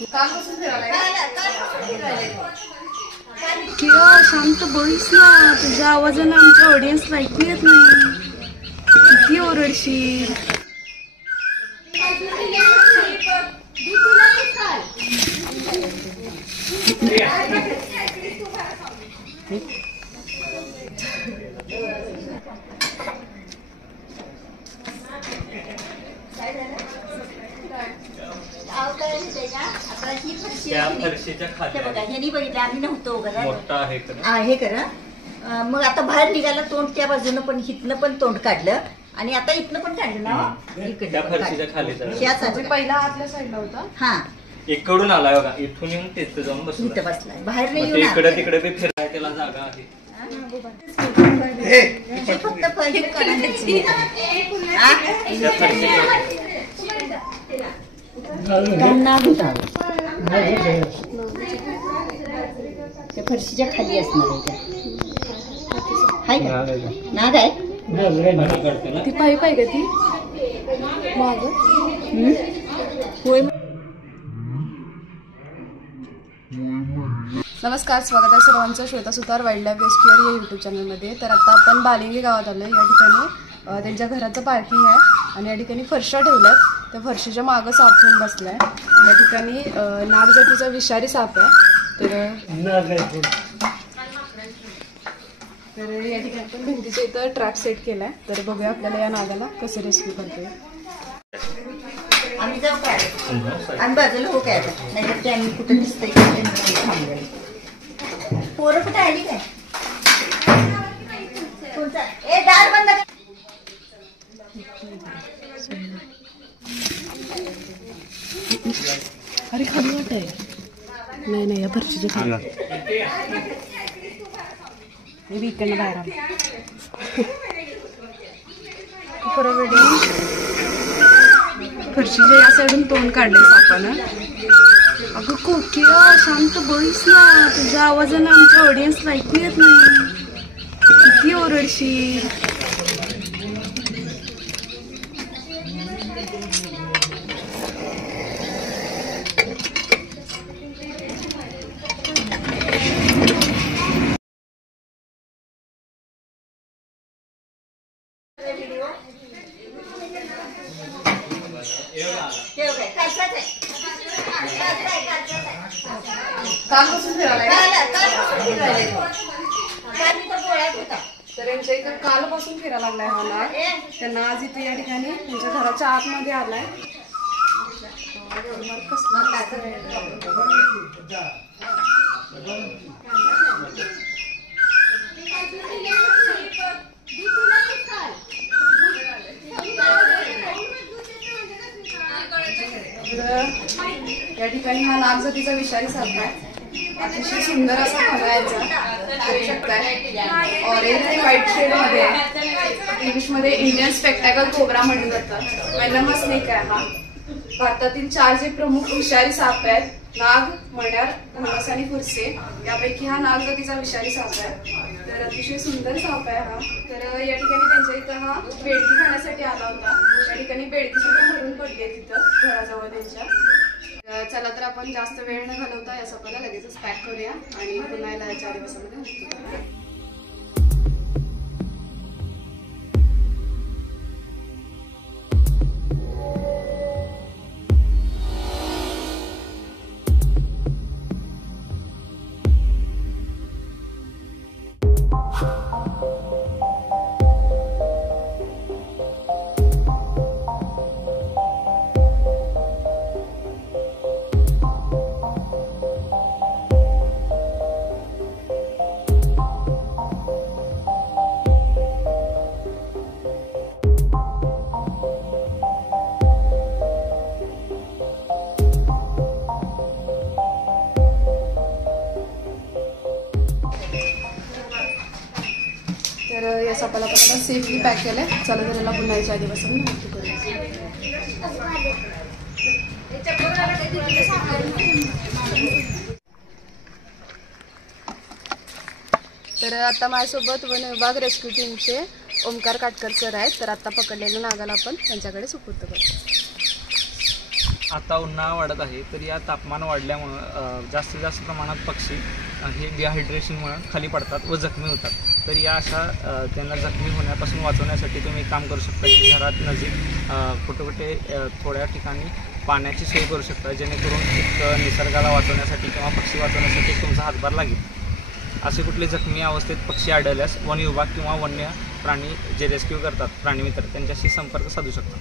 किंवा शांत बस ना, तुझ्या आवाजानं आमच्या ऑडियन्सला ऐकू येत नाही. किती ओरडशील. मग आता बाहेर निघाला तोंड त्या बाजूनं पण हितनं पण तोंड काढलं आणि आता इथनं पण काढलं ना. पहिला आतल्या साईडला होता. हा इकडून आलाय बघा, इथून येऊन तिथे जाऊन बसलाय. बाहेर नाही इकडे तिकडे बी फिरायला त्याला जागा आहे. फक्त त्या फरशीच्या खाली असणार आहे का नाग आहे. ती पाईप आहे का ती माग होय. नमस्कार, स्वागत आहे सर्वांचं श्वेता सुतार वाईल्ड लाईफ रेस्क्यूअर या यूट्यूब चॅनलमध्ये. तर आता आपण बालिंगी गावात आलो. या ठिकाणी त्यांच्या घराचं पार्किंग आहे आणि या ठिकाणी फरशा ठेवल्यात. त्या फरशीच्या मागं साप घेऊन बसलाय. या ठिकाणी नाग जातीचा विषारी साप आहे. तर या ठिकाणी पण भिंतीच्या इथं ट्रॅप सेट केलाय. तर बघूया आपल्याला या नागाला कसं रेस्क्यू करतोय. आम्ही जाऊ काय आणि बाजूला हो काय आता नाही त्यांनी कुठं दिसतंय थांबलं. पोरं कुठे आली काय तुमचा ए दार बंद. अरे खाली वाट आहे. नाही नाही या फरशीच्या खाली इकडनं बाहेर आलं. फरशीच्या या साईडून तोंड काढलंय सापानं. अगं कोकिळा शांत बस ना, तुझ्या आवाजानं आमच्या ऑडियन्सला ऐकू येत नाही. किती ओरडशील. तर यांच्या इथं कालपासून फिरायला लागलाय हा नाग. त्यांना आज इथे या ठिकाणी त्यांच्या घराच्या आतमध्ये आलाय. या ठिकाणी हा नाग जातीचा विषारी साप आहे. अतिशय सुंदर असा बघायचा करू शकताय. ऑरेंज आणि व्हाईट शेड मध्ये इंग्लिश मध्ये इंडियन स्पेक्टॅकल कोब्रा म्हणलं जातं. वेनमस स्नेक आहे हा. भारतातील 4 जे प्रमुख विषारी साप आहेत नाग, मण्यार, घास आणि फुरसे, यापैकी हा नाग जातीचा विषारी साप आहे. तर अतिशय सुंदर साप आहे हा. तर या ठिकाणी त्यांच्या इथं हा बेडकी खाण्यासाठी आला होता. या ठिकाणी बेडकी सुद्धा मरून पडली आहे तिथं घराजवळ त्यांच्या. चला तर आपण जास्त वेळ न घालवता या सापाला लगेचच पॅक करूया आणि पुन्हा याला 4 दिवसामध्ये. तर या सापाला पण आता सेफली पॅक केलंय. चला तर याला पुन्हा याच्या आधीपासून नक्की करूया. तर आता माझ्यासोबत वन विभाग रेस्क्यू टीमचे ओमकार काटकर सर आहेत. तर आता पकडलेल्या नागाला आपण त्यांच्याकडे सुपूर्द करतो. आता उन्हाळा वाढत आहे, तर या तापमान वाढल्यामुळं जास्तीत जास्त प्रमाणात पक्षी हे डिहायड्रेशनमुळे खाली पडतात व जखमी होतात. तर या अशा त्यांना जखमी होण्यापासून वाचवण्यासाठी तुम्ही काम करू शकता की घरात नजीक कुठे थोड्या ठिकाणी पाण्याची सोय करू शकता, जेणेकरून एक निसर्गाला वाचवण्यासाठी किंवा पक्षी वाचवण्यासाठी तुमचा हातभार लागेल. असे कुठले जखमी अवस्थेत पक्षी आढळल्यास वन विभाग किंवा वन्य प्राणी जे रेस्क्यू करतात प्राणीमित्र त्यांच्याशी संपर्क साधू शकतात.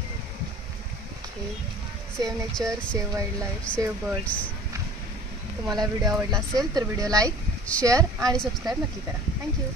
Save nature, save wild life, save birds. तुम्हाला व्हिडिओ आवडला असेल तर व्हिडिओ लाईक, शेअर आणि सबस्क्राईब नक्की करा. थँक्यू.